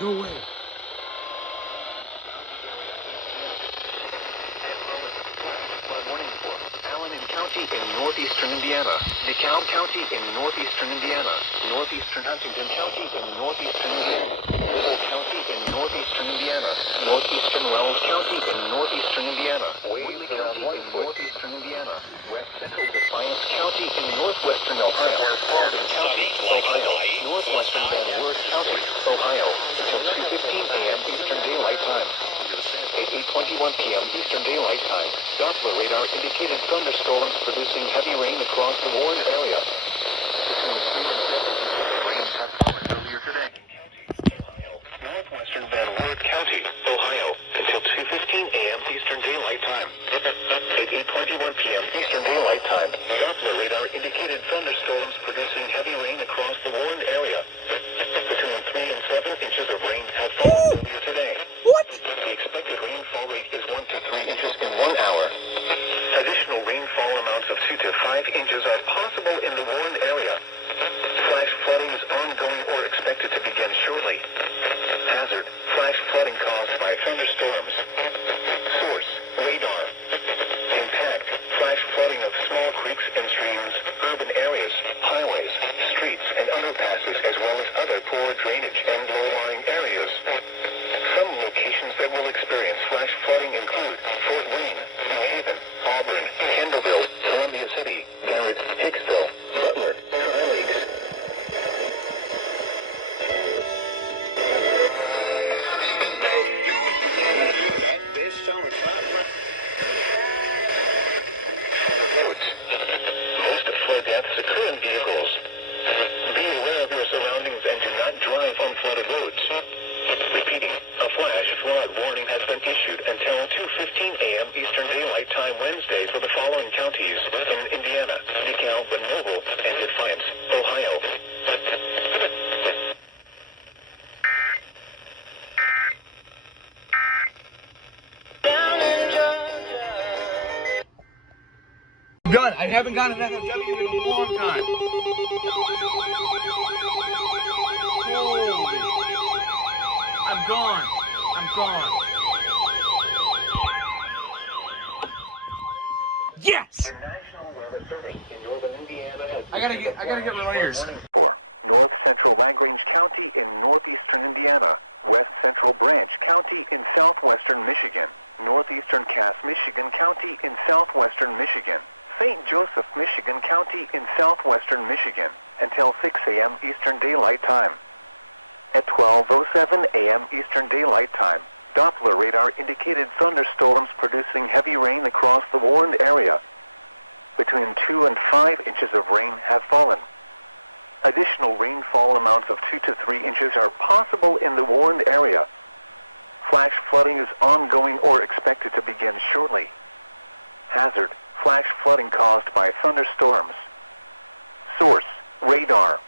No way. County in northeastern Indiana, DeKalb County in northeastern Indiana, northeastern Huntington County in northeastern Indiana, Little County in northeastern Indiana, northeastern Wells County in northeastern Indiana, Whaley County in northeastern Indiana, west central Defiance County in northwestern Ohio, Paulding County, Ohio, northwestern Van Wert County, Ohio, until 2:15 a.m. Eastern Daylight Time. At 8:21 p.m. Eastern Daylight Time, Doppler radar indicated thunderstorms producing heavy rain across the Warren area. Between 3 and 7 rain have fallen earlier today. Northwestern Van Wert County, Ohio, until 2:15 a.m. Eastern Daylight Time. At 8:21 p.m. Eastern Daylight Time, Doppler radar indicated thunderstorms producing heavy rain across the Warren area. Between 3 and 7 inches of rain have fallen earlier today. What? The expected rainfall rate is 1 to 3 inches in 1 hour. Additional rainfall amounts of 2 to 5 inches are possible in the Warren area. Flash flooding is ongoing or expected to begin shortly. Hazard: flash flooding caused by thunderstorms. Source: radar. Impact: flash flooding of small creeks and streams, urban areas, highways, streets, and underpasses, as well as other poor drainage and low-lying areas. Some locations that will experience flash flooding include Fort Wayne, New Haven, Auburn, Kendallville, Columbia City, Garrett, Hicksville, Butler, Tri Lakes. Roads. Most flood deaths occur in vehicles. Be aware of your surroundings and do not drive on flooded roads. Repeating, a flash flood warning has been issued until 2:15 a.m. Eastern Daylight Time Wednesday for the following counties in Indiana: DeKalb, Noble, and Defiance, Ohio. Done. I haven't gotten an FFW in a long time. Holy. I'm gone. I'm gone. Yes! I gotta get Rangers. North Central Lagrange County in northeastern Indiana, West Central Branch County in southwestern Michigan, northeastern Cass, Michigan County in southwestern Michigan, St. Joseph, Michigan County in southwestern Michigan, until 6 a.m. Eastern Daylight Time. At 12:07 a.m. Eastern Daylight Time, Doppler radar indicated thunderstorms producing heavy rain across the Warren area. Between 2 and 5 inches of rain have fallen. Additional rainfall amounts of 2 to 3 inches are possible in the Warren area. Flash flooding is ongoing or expected to begin shortly. Hazard: flash flooding caused by thunderstorms. Source: radar.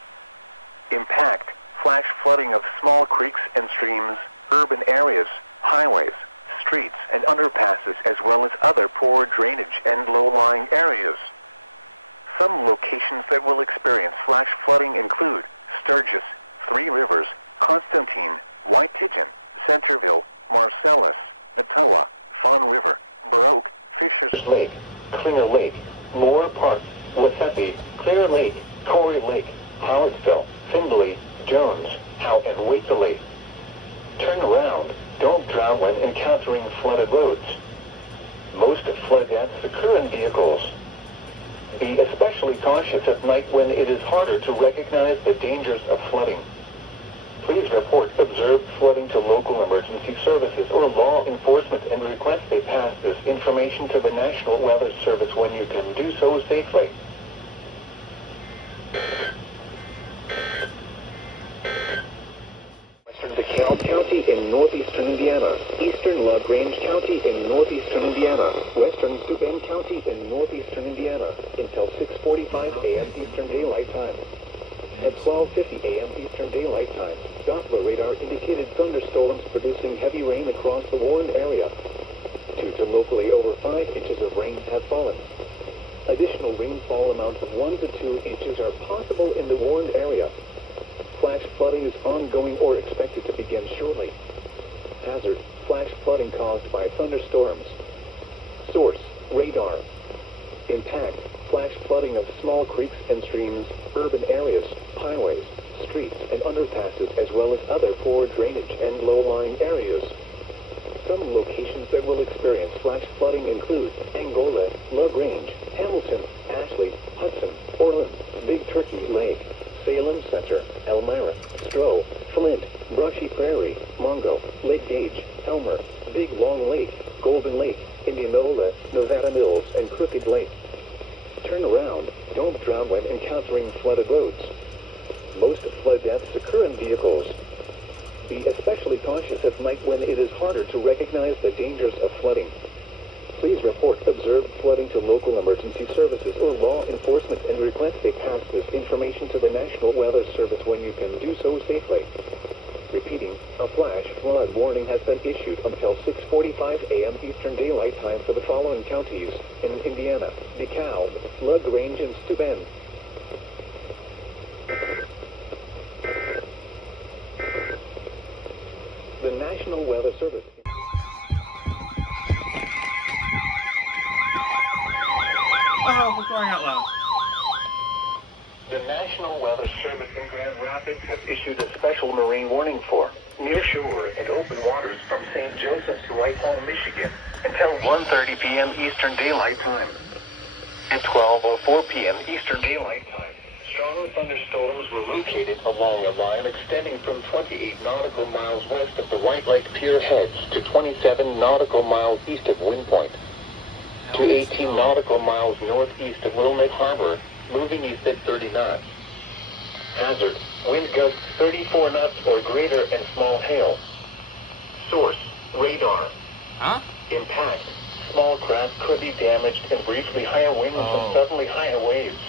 Impact: flash flooding of small creeks and streams, urban areas, highways, streets, and underpasses, as well as other poor drainage and low-lying areas. Some locations that will experience flash flooding include Sturgis, Three Rivers, Constantine, White Pigeon, Centerville, Marcellus, Etowa, Fawn River, Baroque, Fisher's Lake, Klinger Lake, Moore Park, Wasatch, Clear Lake, Corey Lake, Howardsville, Findlay, Jones, Howe, and Wakeley. Turn around. Don't drown when encountering flooded roads. Most flood deaths occur in vehicles. Be especially cautious at night when it is harder to recognize the dangers of flooding. Please report observed flooding to local emergency services or law enforcement and request they pass this information to the National Weather Service when you can do so safely. Western DeKalb County in northeastern Indiana, eastern LaGrange County in northeastern Indiana, western Steuben County in northeastern Indiana, until 6:45 a.m. Eastern Daylight Time. At 12:50 a.m. Eastern Daylight Time, Doppler radar indicated thunderstorms producing heavy rain across the Warren area. 2 to locally over 5 inches of rain have fallen. Additional rainfall amounts of 1 to 2 inches are possible in the Warren area. Flash flooding is ongoing or expected to begin shortly. Hazard, flash flooding caused by thunderstorms. Source, radar. Impact, flash flooding of small creeks and streams, urban areas, highways, streets, and underpasses, as well as other poor drainage and low-lying areas. Some locations that will experience flash flooding include Angola, LaGrange, Hamilton, Ashley, Hudson, Orland, Big Turkey Lake, Salem Center, Elmira, Stroh, Flint, Brushy Prairie, Mongo, Lake Gage, Elmer, Big Long Lake, Golden Lake, Indianola, Nevada Mills, and Crooked Lake. Turn around, don't drown when encountering flooded roads. Most flood deaths occur in vehicles. Be especially cautious at night when it is harder to recognize the dangers of flooding. Please report observed flooding to local emergency services or law enforcement and request they pass this information to the National Weather Service when you can do so safely. Repeating, a flash flood warning has been issued until 6:45 a.m. Eastern Daylight Time for the following counties in Indiana: DeKalb, LaGrange, and Steuben. The National Weather Service. Oh, for crying out loud. The National Weather Service in Grand Rapids has issued a special marine warning for near shore and open waters from St. Joseph to Whitehall, Michigan, until 1:30 p.m. Eastern Daylight Time. At 12:04 p.m. Eastern Daylight Time, strong thunderstorms were located along a line extending from 28 nautical miles west of the White Lake Pier Heads to 27 nautical miles east of Wind Point, to 18 nautical miles northeast of Wilmette Harbor, moving east at 30 knots. Hazard, wind gusts 34 knots or greater and small hail. Source, radar. Huh? Impact, small craft could be damaged and briefly higher winds and suddenly higher waves.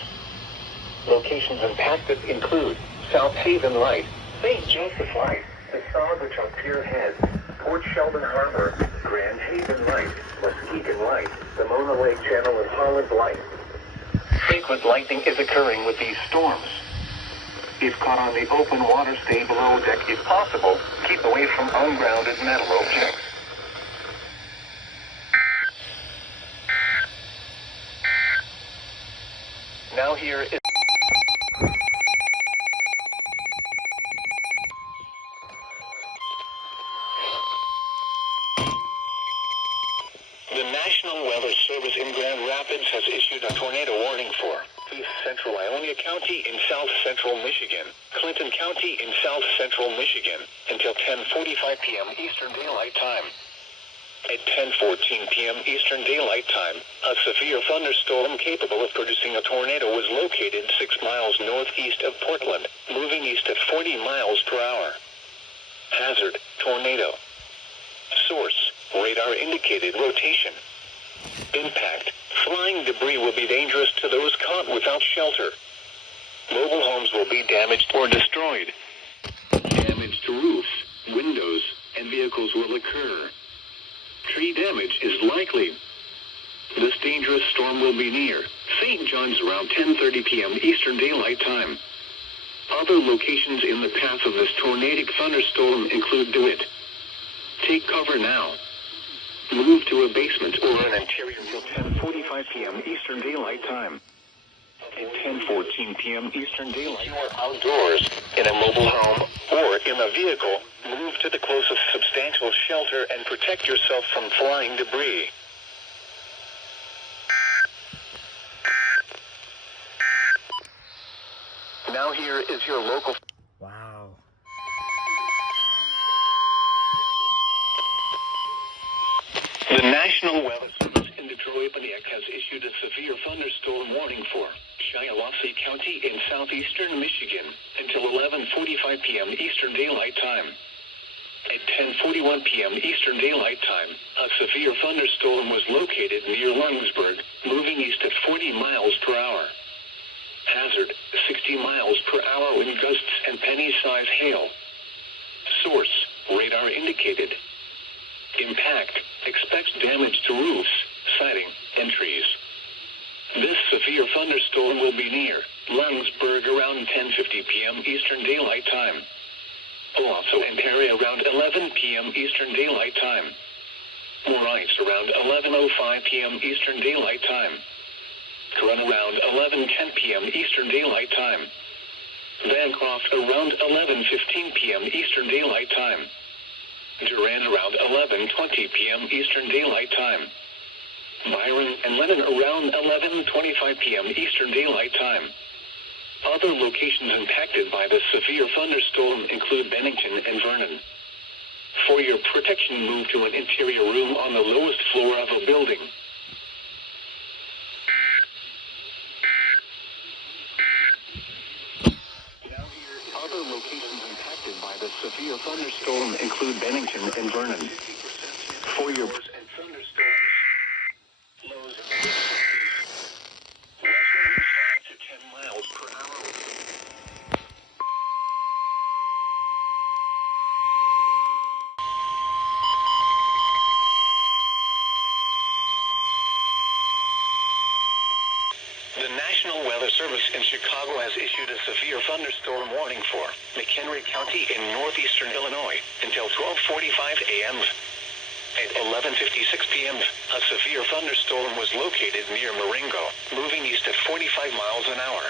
Locations impacted include South Haven Light, St. Joseph Light, the Saginaw Pier Head, Port Sheldon Harbor, Grand Haven Light, Muskegon Light, the Mona Lake Channel, and Holland Light. Frequent lightning is occurring with these storms. If caught on the open water, stay below deck if possible. Keep away from ungrounded metal objects. Now here is the National Weather Service in Grand Rapids has issued a tornado warning for East Central Ionia County in South Central Michigan, Clinton County in South Central Michigan, until 10:45 p.m. Eastern Daylight Time. At 10:14 p.m. Eastern Daylight Time, a severe thunderstorm capable of producing a tornado was located 6 miles northeast of Portland, moving east at 40 miles per hour. Hazard, tornado. Source, radar indicated rotation. Impact, flying debris will be dangerous to those caught without shelter. Mobile homes will be damaged or destroyed. Damage to roofs, windows, and vehicles will occur. Tree damage is likely. This dangerous storm will be near St. John's around 10:30 p.m. Eastern Daylight Time. Other locations in the path of this tornadic thunderstorm include DeWitt. Take cover now. Move to a basement or an interior until 10:45 p.m. Eastern Daylight Time. At 10:14 p.m. Eastern Daylight, you are outdoors, in a mobile home, or in a vehicle. Move to the closest substantial shelter and protect yourself from flying debris. Now here is your local... Wow. The National Weather Service in Detroit, Pontiac has issued a severe thunderstorm warning for Shiawassee County in southeastern Michigan until 11:45 p.m. Eastern Daylight Time. At 10:41 p.m. Eastern Daylight Time, a severe thunderstorm was located near Lungsburg, moving east at 40 miles per hour. Hazard, 60 miles per hour wind gusts and penny-size hail. Source, radar indicated. Impact, expects damage to roofs, siding, and trees. This severe thunderstorm will be near Lungsburg around 10:50 p.m. Eastern Daylight Time. Owasso and Perry around 11 p.m. Eastern Daylight Time. Maurice around 11:05 p.m. Eastern Daylight Time. Corunna around 11:10 p.m. Eastern Daylight Time. Bancroft around 11:15 p.m. Eastern Daylight Time. Durand around 11:20 p.m. Eastern Daylight Time. Byron and Lennon around 11:25 p.m. Eastern Daylight Time. Other locations impacted by the severe thunderstorm include Bennington and Vernon. For your protection, move to an interior room on the lowest floor of a building. Other locations impacted by the severe thunderstorm include Bennington and Vernon. For your and thunderstorms, lows in the winds 5 to 10 miles per hour. The National Weather Service in Chicago has issued a severe thunderstorm warning for McHenry County in northeastern Illinois until 12:45 a.m. At 11:56 p.m., a severe thunderstorm was located near Marengo, moving east at 45 miles an hour.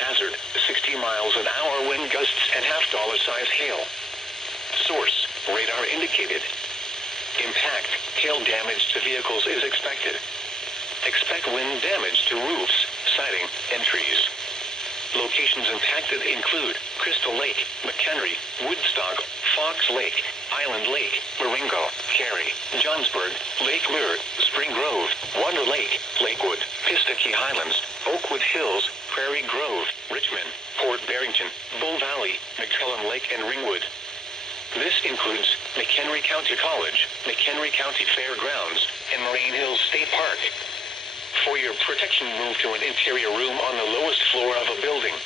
Hazard, 60 miles an hour wind gusts and half-dollar size hail. Source, radar indicated. Impact, hail damage to vehicles is expected. Expect wind damage to roofs, siding, and trees. Locations impacted include Crystal Lake, McHenry, Woodstock, Fox Lake, Island Lake, Marengo, Cary, Johnsburg, Lake Lure, Spring Grove, Wonder Lake, Lakewood, Pistachey Highlands, Oakwood Hills, Prairie Grove, Richmond, Port Barrington, Bull Valley, McClellan Lake, and Ringwood. This includes McHenry County College, McHenry County Fairgrounds, and Moraine Hills State Park. For your protection, move to an interior room on the lowest floor of a building.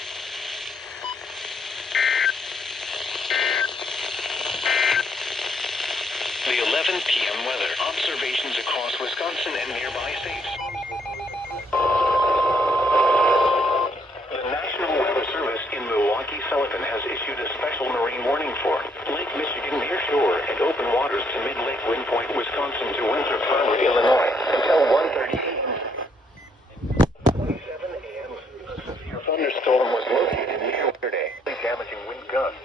The 11 p.m. weather observations across Wisconsin and nearby states. The National Weather Service in Milwaukee-Sullivan has issued a special marine warning for Lake Michigan near shore and open waters to mid-lake Wind Point, Wisconsin to Windsor Farmer, Illinois until 1:30 p.m. Thunderstorm was located near yesterday, damaging wind gusts,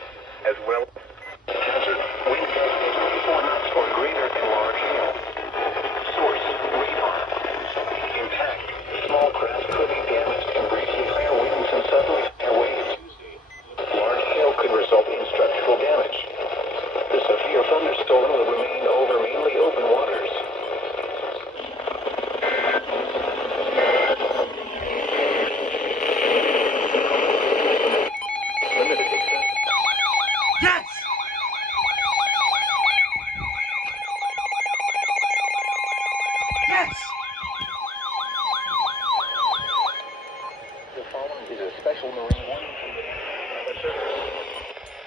as well as hazard, wind gusts of 24 knots or greater and large hail. Source, radar. Impact, small craft could be damaged and briefly higher winds and suddenly higher waves. Large hail could result in structural damage. The severe thunderstorm will remain over mainly open waters. The following is a special marine warning from the National Weather Service.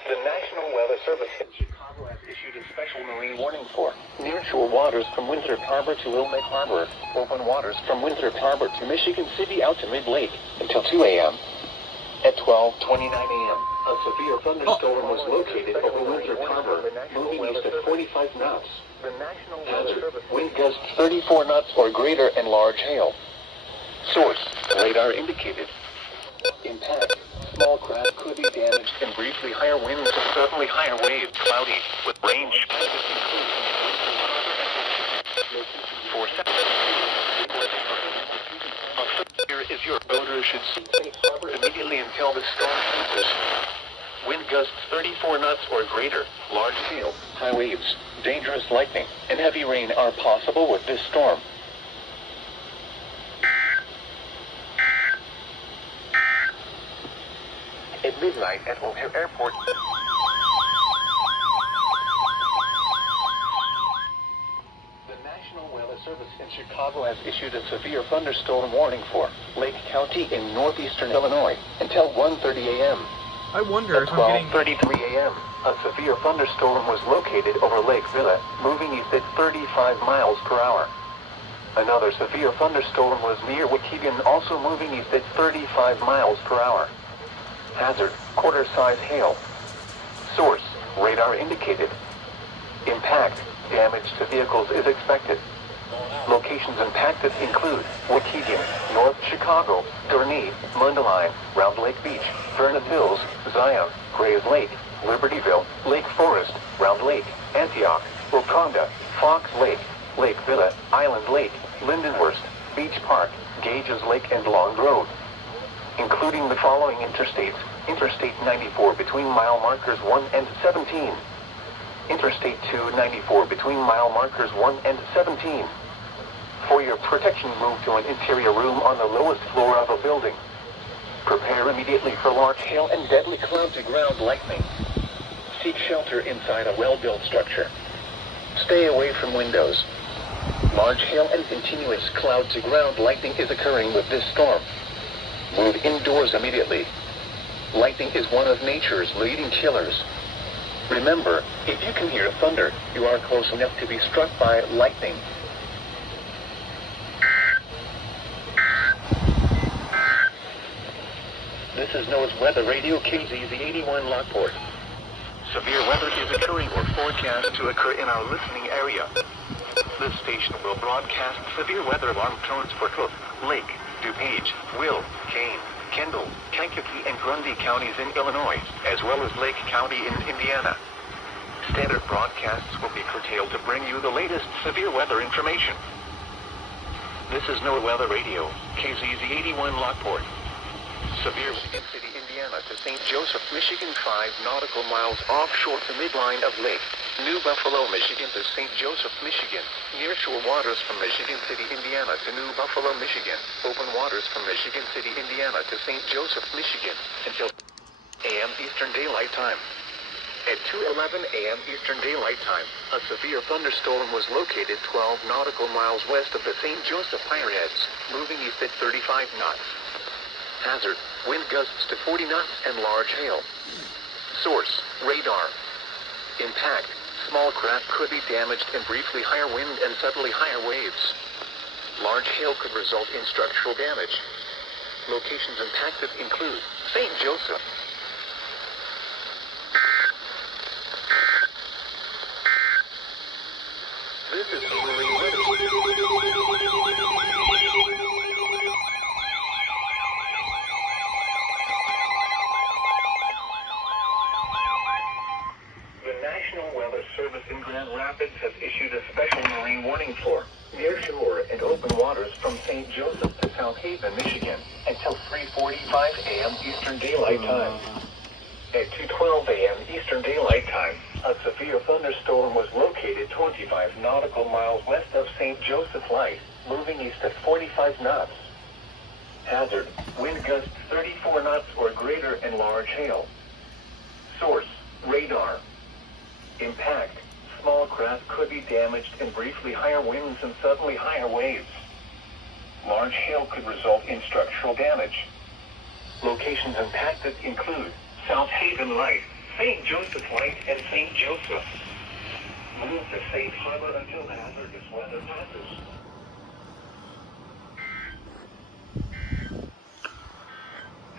The National Weather Service in Chicago has issued a special marine warning for nearshore waters from Winthrop Harbor to Wilmette Harbor, open waters from Winthrop Harbor to Michigan City out to mid-lake until 2 a.m. At 12:29 a.m., a severe thunderstorm was located over Winthrop Harbor, moving east at 45 knots. Hazard, wind gusts 34 knots or greater and large hail. Source, radar indicated. Impact, small craft could be damaged and briefly higher winds and suddenly higher waves, cloudy, with range for here is your boater should seek safe harbor immediately until the storm passes. Wind gusts 34 knots or greater, large hail, high waves, dangerous lightning, and heavy rain are possible with this storm. At midnight at O'Hare Airport. The National Weather Service in Chicago has issued a severe thunderstorm warning for Lake County in northeastern Illinois until 1:30 a.m. I wonder At 12:33 a.m., a severe thunderstorm was located over Lake Villa, moving east at 35 miles per hour. Another severe thunderstorm was near Waukegan, also moving east at 35 miles per hour. Hazard, quarter-size hail. Source, radar indicated. Impact, damage to vehicles is expected. Locations impacted include Waukegan, North Chicago, Gurnee, Mundelein, Round Lake Beach, Vernon Hills, Zion, Grays Lake, Libertyville, Lake Forest, Round Lake, Antioch, Waconda, Fox Lake, Lake Villa, Island Lake, Lindenhurst, Beach Park, Gages Lake and Long Grove. Including the following interstates: Interstate 94 between mile markers 1 and 17. Interstate 294 between mile markers 1 and 17. For your protection, move to an interior room on the lowest floor of a building. Prepare immediately for large hail and deadly cloud-to-ground lightning. Seek shelter inside a well-built structure. Stay away from windows. Large hail and continuous cloud-to-ground lightning is occurring with this storm. Move indoors immediately. Lightning is one of nature's leading killers. Remember, if you can hear thunder, you are close enough to be struck by lightning. This is NOAA's Weather Radio KZZ 81 Lockport. Severe weather is occurring or forecast to occur in our listening area. This station will broadcast severe weather alarm tones for Cook, Lake, DuPage, Will, Kane, Kendall, Kankakee, and Grundy counties in Illinois, as well as Lake County in Indiana. Standard broadcasts will be curtailed to bring you the latest severe weather information. This is NOAA Weather Radio, KZZ 81 Lockport. Severe Michigan City, Indiana to St. Joseph, Michigan, 5 nautical miles offshore to midline of Lake. New Buffalo, Michigan to St. Joseph, Michigan. Nearshore waters from Michigan City, Indiana to New Buffalo, Michigan. Open waters from Michigan City, Indiana to St. Joseph, Michigan until a.m. Eastern Daylight Time. At 2:11 a.m. Eastern Daylight Time, a severe thunderstorm was located 12 nautical miles west of the St. Joseph Fireheads, moving east at 35 knots. Hazard, wind gusts to 40 knots and large hail. Source, radar. Impact, small craft could be damaged and briefly higher wind and suddenly higher waves. Large hail could result in structural damage. Locations impacted include St. Joseph. This is the marine weather. Service in Grand Rapids has issued a special marine warning for nearshore and open waters from St. Joseph to South Haven, Michigan, until 3:45 a.m. Eastern Daylight Time. At 2:12 a.m. Eastern Daylight Time, a severe thunderstorm was located 25 nautical miles west of St. Joseph Light, moving east at 45 knots. Hazard, wind gusts 34 knots or greater and large hail. Source, radar. Impact, small craft could be damaged and briefly higher winds and suddenly higher waves. Large hail could result in structural damage. Locations impacted include South Haven Light, St. Joseph Light, and St. Joseph. Move to safe harbor until hazardous weather passes.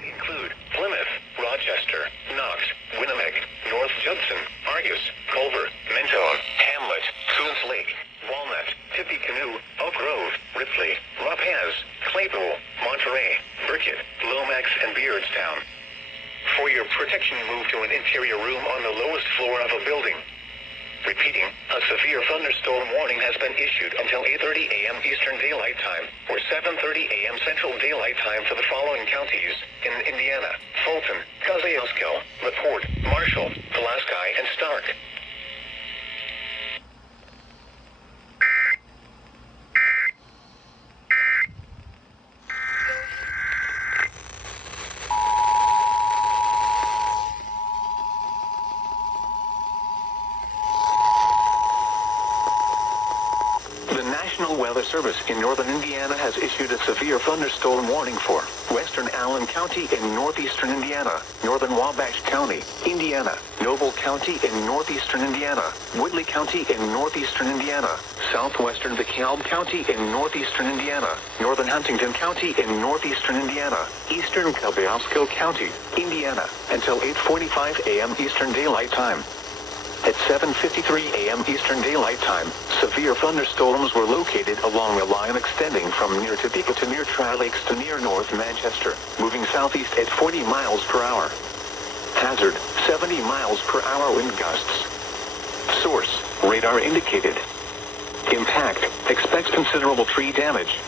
Include Plymouth, Rochester, Knox, Winnipeg, North Judson, Argus, Culver, Mentone, Hamlet, Coons Lake, Walnut, Tippecanoe, Oak Grove, Ripley, La Paz, Claypool, Monterey, Burkett, Lomax, and Beardstown. For your protection, move to an interior room on the lowest floor of a building. Repeating, a severe thunderstorm warning has been issued until 8:30 a.m. Eastern Daylight Time or 7:30 a.m. Central Daylight Time for the following counties in Indiana: Fulton, Kosciuszko, LaPorte, Marshall, Pulaski, and Stark. Weather Service in northern Indiana has issued a severe thunderstorm warning for western Allen County in northeastern Indiana, northern Wabash County, Indiana, Noble County in northeastern Indiana, Woodley County in northeastern Indiana, southwestern DeKalb County in northeastern Indiana, northern Huntington County in northeastern Indiana, eastern Kosciuszko County, Indiana, until 8:45 a.m. Eastern Daylight Time. At 7:53 a.m. Eastern Daylight Time, severe thunderstorms were located along a line extending from near Topeka to near Tri-Lakes to near North Manchester, moving southeast at 40 miles per hour. Hazard, 70 miles per hour wind gusts. Source, radar indicated. Impact, expects considerable tree damage.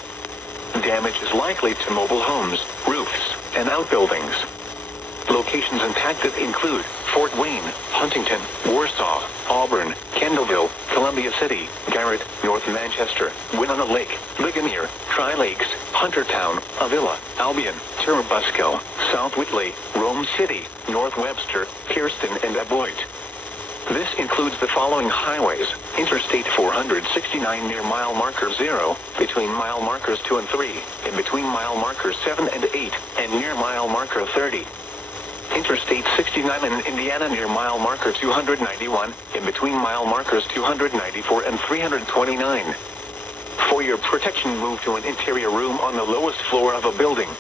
Damage is likely to mobile homes, roofs, and outbuildings. Locations impacted include Fort Wayne, Huntington, Warsaw, Auburn, Kendallville, Columbia City, Garrett, North Manchester, Winona Lake, Ligonier, Tri-Lakes, Huntertown, Avila, Albion, Churubusco, South Whitley, Rome City, North Webster, Kirsten, and Aboit. This includes the following highways: Interstate 469 near mile marker 0, between mile markers 2 and 3, in between mile markers 7 and 8, and near mile marker 30. Interstate 69 in Indiana near mile marker 291, in between mile markers 294 and 329. For your protection, move to an interior room on the lowest floor of a building.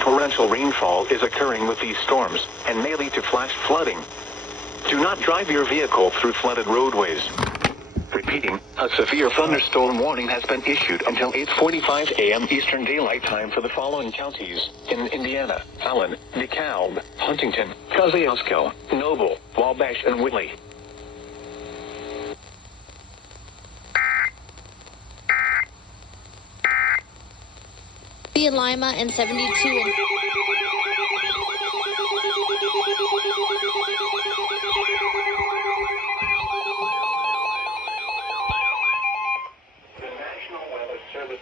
Torrential rainfall is occurring with these storms, and may lead to flash flooding. Do not drive your vehicle through flooded roadways. Repeating, a severe thunderstorm warning has been issued until 8:45 a.m. Eastern Daylight Time for the following counties in Indiana: Allen, DeKalb, Huntington, Kosciuszko, Noble, Wabash, and Whitley. In Lima and 72 in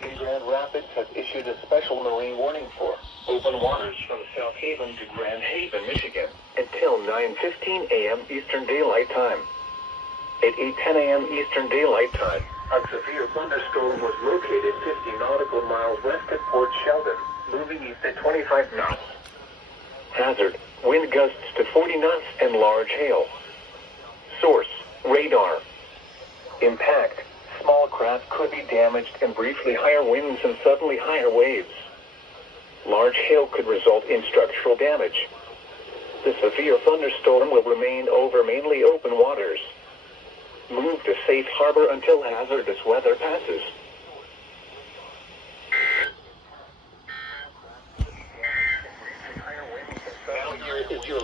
In Grand Rapids has issued a special marine warning for open waters from South Haven to Grand Haven, Michigan, until 9:15 a.m. Eastern Daylight Time. At 8:10 a.m. Eastern Daylight Time, a severe thunderstorm was located 50 nautical miles west of Port Sheldon, moving east at 25 knots. Hazard, wind gusts to 40 knots and large hail. Source, radar. Impact, small craft could be damaged and briefly higher winds and suddenly higher waves. Large hail could result in structural damage. The severe thunderstorm will remain over mainly open waters. Move to safe harbor until hazardous weather passes. Now here is your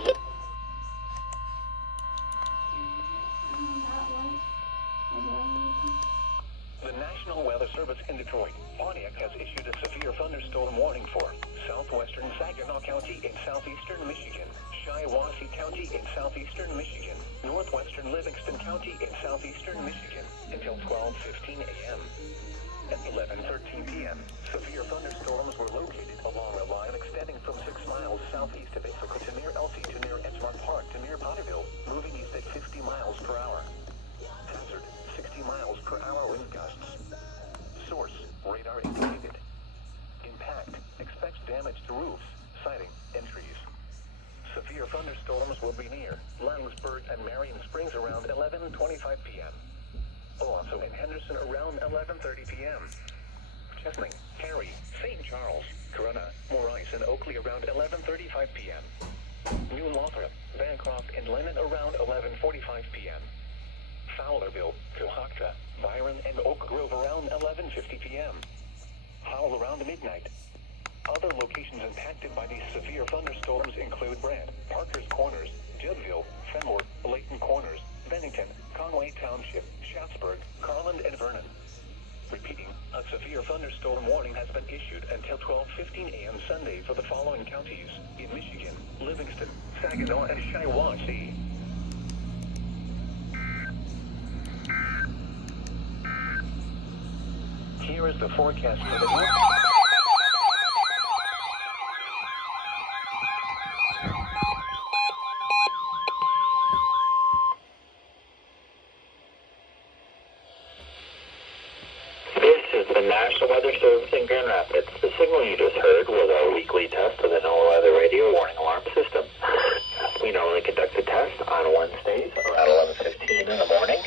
The National Weather Service in Detroit, Pontiac has issued a severe thunderstorm warning for southwestern Saginaw County in southeastern Michigan, Shiawassee County in southeastern Michigan, northwestern Livingston County in southeastern Michigan, until 12:15 a.m. At 11:13 p.m., severe thunderstorms were located along a line extending from 6 miles southeast of Ithaca to near Elsie to near Edgemont Park to near Potterville, moving east at 50 miles per hour. Hazard, 60 miles per hour wind gusts. Source, radar indicated. Impact, expects damage to roofs, siding, and trees. Severe thunderstorms will be near Lungsburg and Marion Springs around 11:25 p.m. Also in Henderson around 11:30 p.m. Chesaning, Perry, St. Charles, Corona, Maurice, and Oakley around 11:35 p.m. New Lothrop, Bancroft, and Lennon around 11:45 p.m. Fowlerville, Cohocton, Byron, and Oak Grove around 11:50 p.m. Howell around midnight. Other locations impacted by these severe thunderstorms include Brant, Parker's Corners, Juddville, Fenmore, Layton Corners, Bennington, Conway Township, Schatzburg, Carland, and Vernon. Repeating, a severe thunderstorm warning has been issued until 12:15 a.m. Sunday for the following counties in Michigan: Livingston, Saginaw, and Shiawassee. Here is the forecast for the week. This is the Canonsburg with our weekly test of the NOAA weather radio warning alarm system. We normally conduct the test on Wednesdays around 11:15 in the morning.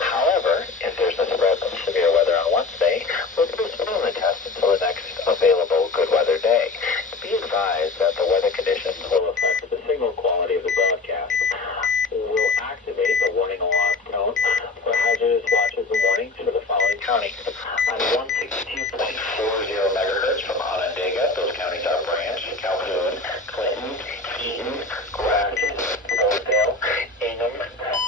However, if there's a threat of severe weather on Wednesday, we'll postpone the test until the next available good weather day. Be advised that the weather conditions will affect the signal quality of the broadcast. We'll activate the warning alarm tone for hazardous watches and warnings for the following counties. On 162.40 megahertz from Onondaga, those counties are Branch, Calhoun, Clinton, Eaton, Grafton, Rosedale, Ingham,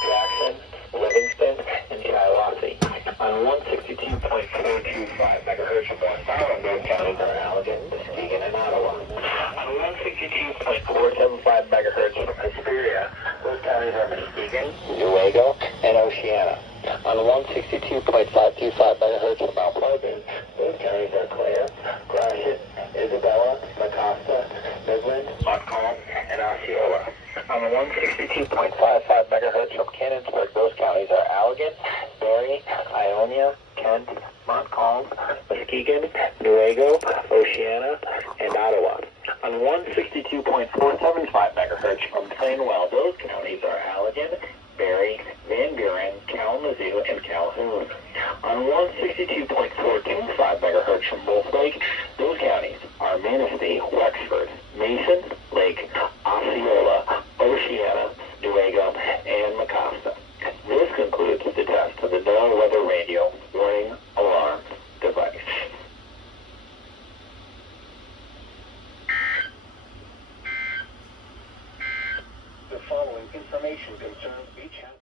Jackson, Livingston, and Shiawassee. On 162.425 megahertz from West Island, those counties are Allegan, Muskegon, and Ottawa. On 162.475 megahertz from Hesperia, those counties are Muskegon, Newaygo, and Oceana. On 162.525 megahertz from Mount Pleasant, those counties are Clare, Gratiot, Isabella, Mecosta, Midland, Montcalm, and Osceola. On 162.55 megahertz from Canonsburg, those counties are Allegan, Barrie, Ionia, Kent, Montcalm, Muskegon, Newaygo, Oceana, and Ottawa. On 162.475 megahertz from Plainwell, those counties are Allegan, Barrie, Van Buren, Kalamazoo, and Calhoun. On 162.425 megahertz from Wolf Lake, those counties are Manistee, Wexford, Mason, Lake, Osceola, Oceana, Newaygo, and Mecosta. This concludes the test of the NOAA Weather Radio warning alarm device. The following information concerns beach